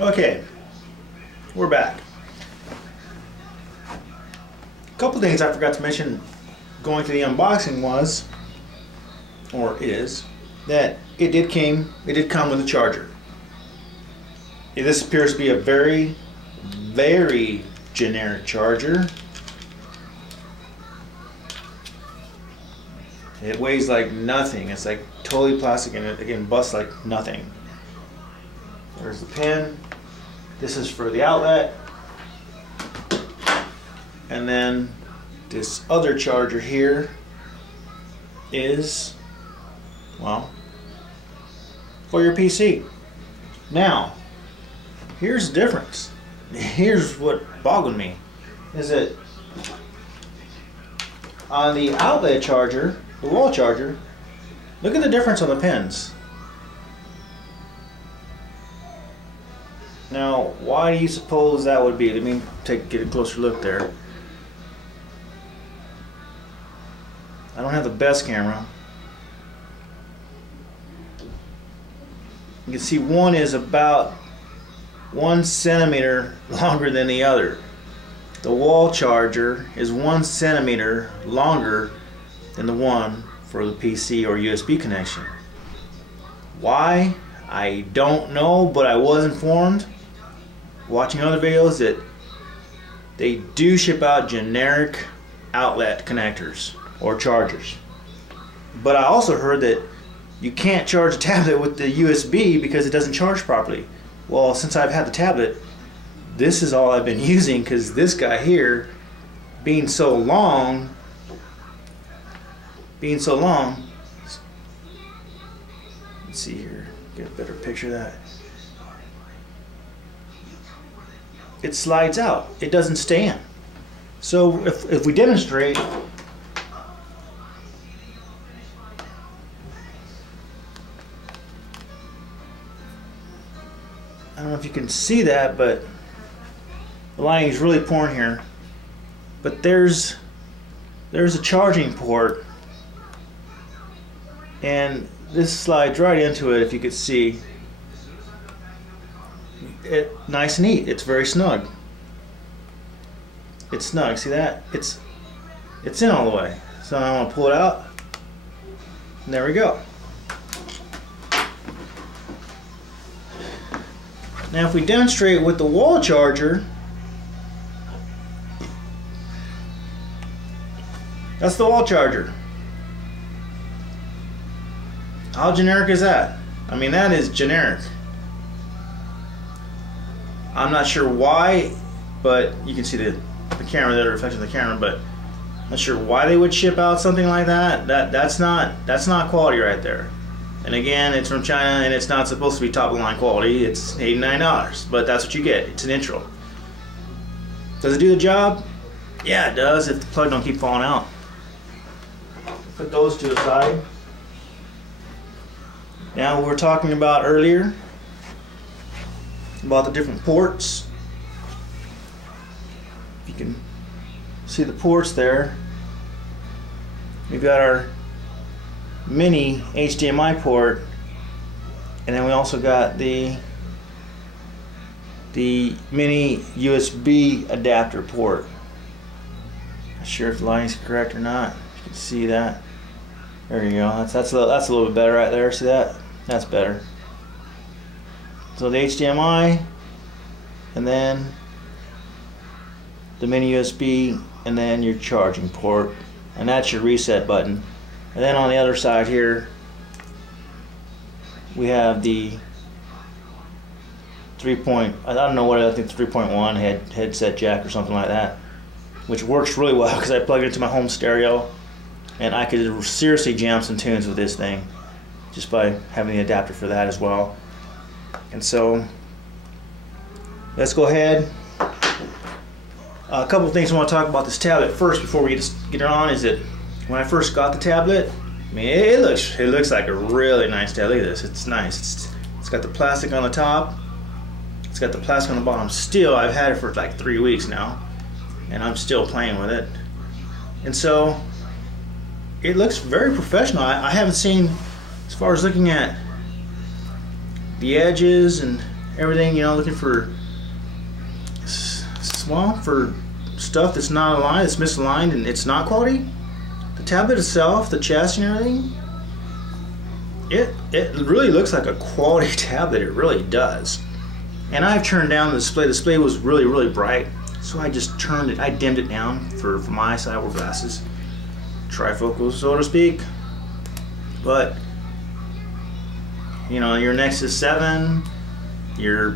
Okay, we're back. A couple things I forgot to mention going through the unboxing was, or is, that it did come with a charger. This appears to be a very, very generic charger. It weighs like nothing. It's like totally plastic, and it again busts like nothing. There's the pin. This is for the outlet. And then this other charger here is, well, for your PC. Now, here's the difference. Here's what boggled me, is that on the outlet charger, the wall charger, look at the difference on the pins. Now, why do you suppose that would be? Let me get a closer look there. I don't have the best camera. You can see one is about 1 centimeter longer than the other. The wall charger is 1 centimeter longer than the one for the PC or USB connection. Why? I don't know, but I was informed watching other videos that they do ship out generic outlet connectors or chargers. But I also heard that you can't charge a tablet with the USB because it doesn't charge properly. Well, since I've had the tablet, this is all I've been using, because this guy here, being so long, let's see here, get a better picture of that. It slides out. It doesn't stand. So if we demonstrate, I don't know if you can see that, but the lighting is really poor in here. But there's a charging port, and this slides right into it. If you could see it, nice and neat. It's very snug. It's snug. See that? It's in all the way. So I want to pull it out, and there we go. Now, if we demonstrate with the wall charger, that's the wall charger. How generic is that? I mean, that is generic. I'm not sure why, but you can see the camera there, the reflection of the camera, but I'm not sure why they would ship out something like that. That's not quality right there. And again, it's from China, and it's not supposed to be top of the line quality. It's $89, but that's what you get. It's an intro. Does it do the job? Yeah, it does, if the plug don't keep falling out. Put those to the side. Now, we were talking about earlier about the different ports. If you can see the ports there, we've got our mini HDMI port, and then we also got the mini USB adapter port. Not sure if the lighting's correct or not. You can see that. There you go. That's a little bit better right there. See that? That's better. So the HDMI, and then the mini USB, and then your charging port, and that's your reset button. And then on the other side here, we have the I don't know what, I think it's 3.1 headset jack or something like that, which works really well because I plug it into my home stereo, and I could seriously jam some tunes with this thing just by having the adapter for that as well. And so let's go ahead. A couple of things I want to talk about this tablet first before we get it on is that when I first got the tablet, I mean, it looks like a really nice tablet. Look at this. It's nice. It's got the plastic on the top. It's got the plastic on the bottom. Still, I've had it for like 3 weeks now, and I'm still playing with it. And so it looks very professional. I haven't seen, as far as looking at the edges and everything, you know, looking for for stuff that's not aligned, it's misaligned, and it's not quality. The tablet itself, the chassis and everything, it really looks like a quality tablet. It really does. And I've turned down the display. The display was really bright, so I just turned it, I dimmed it down for my eyesight. I wear glasses, trifocals, so to speak. But you know, your Nexus 7, your,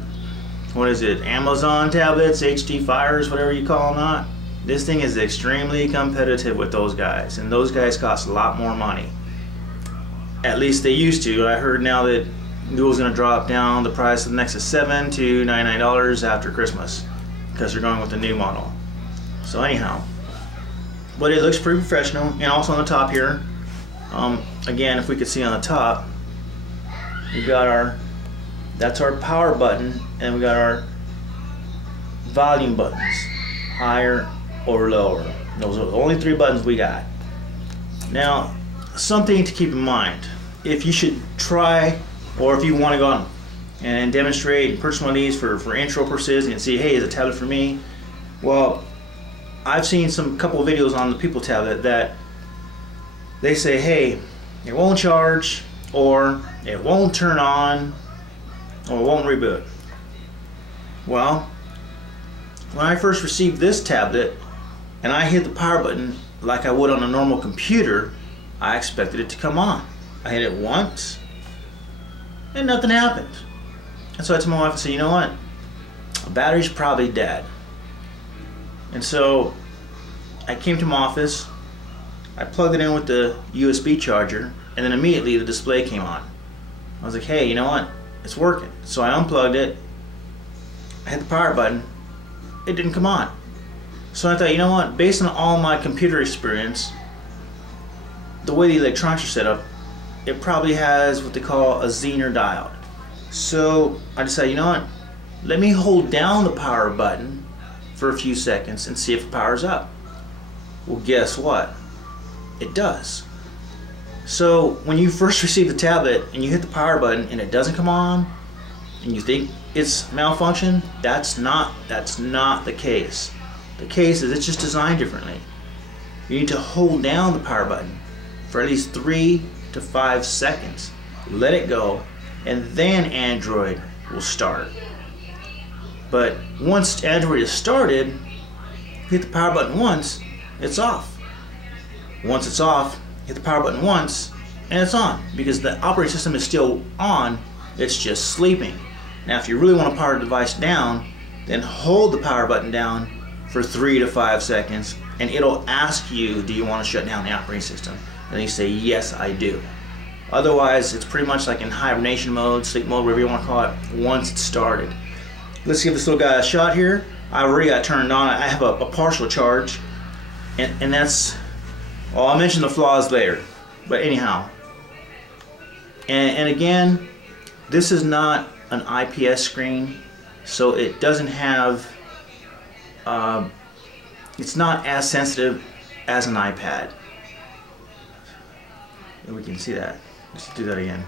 what is it, Amazon tablets, HD Fires, whatever you call them, not. This thing is extremely competitive with those guys, and those guys cost a lot more money. At least they used to. I heard now that Google's going to drop down the price of the Nexus 7 to $99 after Christmas because they're going with the new model. So anyhow, but it looks pretty professional. And also on the top here, again, if we could see on the top, we've got that's our power button, and we got our volume buttons, higher or lower. Those are the only 3 buttons we got. Now, something to keep in mind, if you should try, or if you want to go on and demonstrate and purchase one of these for intro purposes and see, hey, is a tablet for me? Well, I've seen couple of videos on the Pipo tablet that they say, hey, it won't charge, or it won't turn on, or it won't reboot. Well, when I first received this tablet and I hit the power button like I would on a normal computer, I expected it to come on. I hit it once and nothing happened. And so I told my wife, I said, you know what? The battery's probably dead. And so I came to my office, I plugged it in with the USB charger, and then immediately the display came on. I was like, hey, you know what? It's working. So I unplugged it, I hit the power button, it didn't come on. So I thought, you know what? Based on all my computer experience, the way the electronics are set up, it probably has what they call a Zener diode. So I decided, you know what? Let me hold down the power button for a few seconds and see if it powers up. Well, guess what? It does. So when you first receive the tablet and you hit the power button and it doesn't come on, and you think it's malfunction, that's not the case. The case is it's just designed differently. You need to hold down the power button for at least 3 to 5 seconds. Let it go, and then Android will start. But once Android is started, hit the power button once, it's off. Once it's off, hit the power button once, and it's on, because the operating system is still on, it's just sleeping. Now if you really want to power the device down, then hold the power button down for 3 to 5 seconds, and it'll ask you, do you want to shut down the operating system? And you say, yes, I do. Otherwise, it's pretty much like in hibernation mode, sleep mode, whatever you want to call it, once it's started. Let's give this little guy a shot here. I already got turned on. I have a partial charge, and that's, well, I'll mention the flaws later. But anyhow, and again, this is not an IPS screen, so it doesn't have, it's not as sensitive as an iPad. And we can see that. Let's do that again.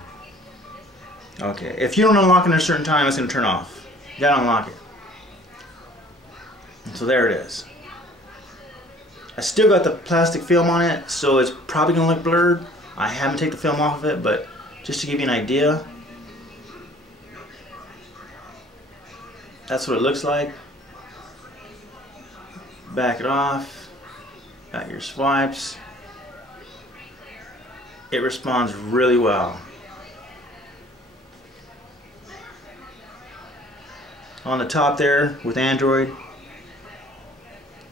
Okay, if you don't unlock it at a certain time, it's going to turn off. You gotta unlock it. And so there it is. I still got the plastic film on it, so it's probably going to look blurred. I haven't taken the film off of it, but just to give you an idea, that's what it looks like. Back it off. Got your swipes. It responds really well. On the top there with Android,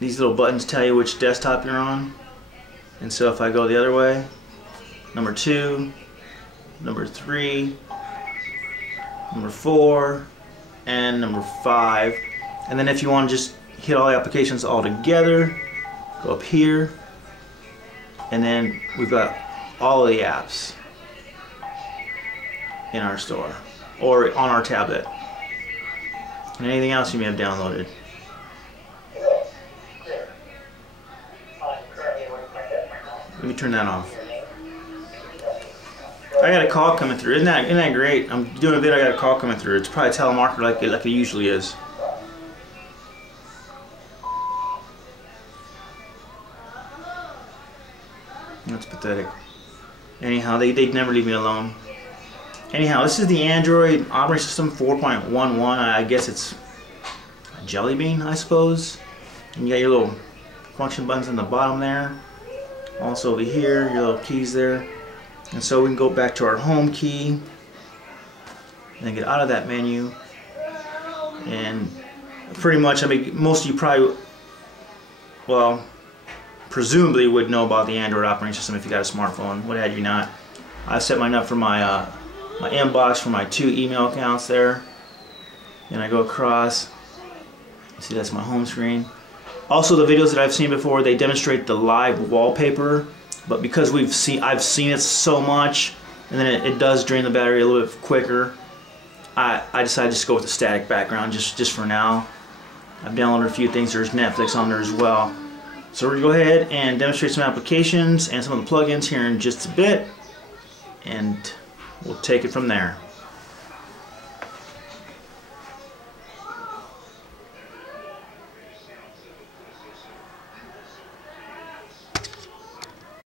these little buttons tell you which desktop you're on. And so if I go the other way, number 2, number 3, number 4, and number 5. And then if you want to just hit all the applications all together, go up here, and then we've got all of the apps in our store or on our tablet, and anything else you may have downloaded. Let me turn that off. I got a call coming through. Isn't that great? I'm doing a video. I got a call coming through. It's probably a telemarketer like it usually is. That's pathetic. Anyhow, they'd never leave me alone. Anyhow, this is the Android operating system 4.11. I guess it's a jelly bean, I suppose. And you got your little function buttons on the bottom there. Also over here, your little keys there. And so we can go back to our home key and then get out of that menu. And pretty much, I mean, most of you probably, well, presumably would know about the Android operating system if you got a smartphone. What had you not? I've set mine up for my my inbox for my 2 email accounts there. And I go across. See, that's my home screen. Also, the videos that I've seen before, they demonstrate the live wallpaper, but because I've seen it so much, and then it does drain the battery a little bit quicker, I decided to just go with the static background just for now. I've downloaded a few things. There's Netflix on there as well. So we're going to go ahead and demonstrate some applications and some of the plugins here in just a bit, and we'll take it from there.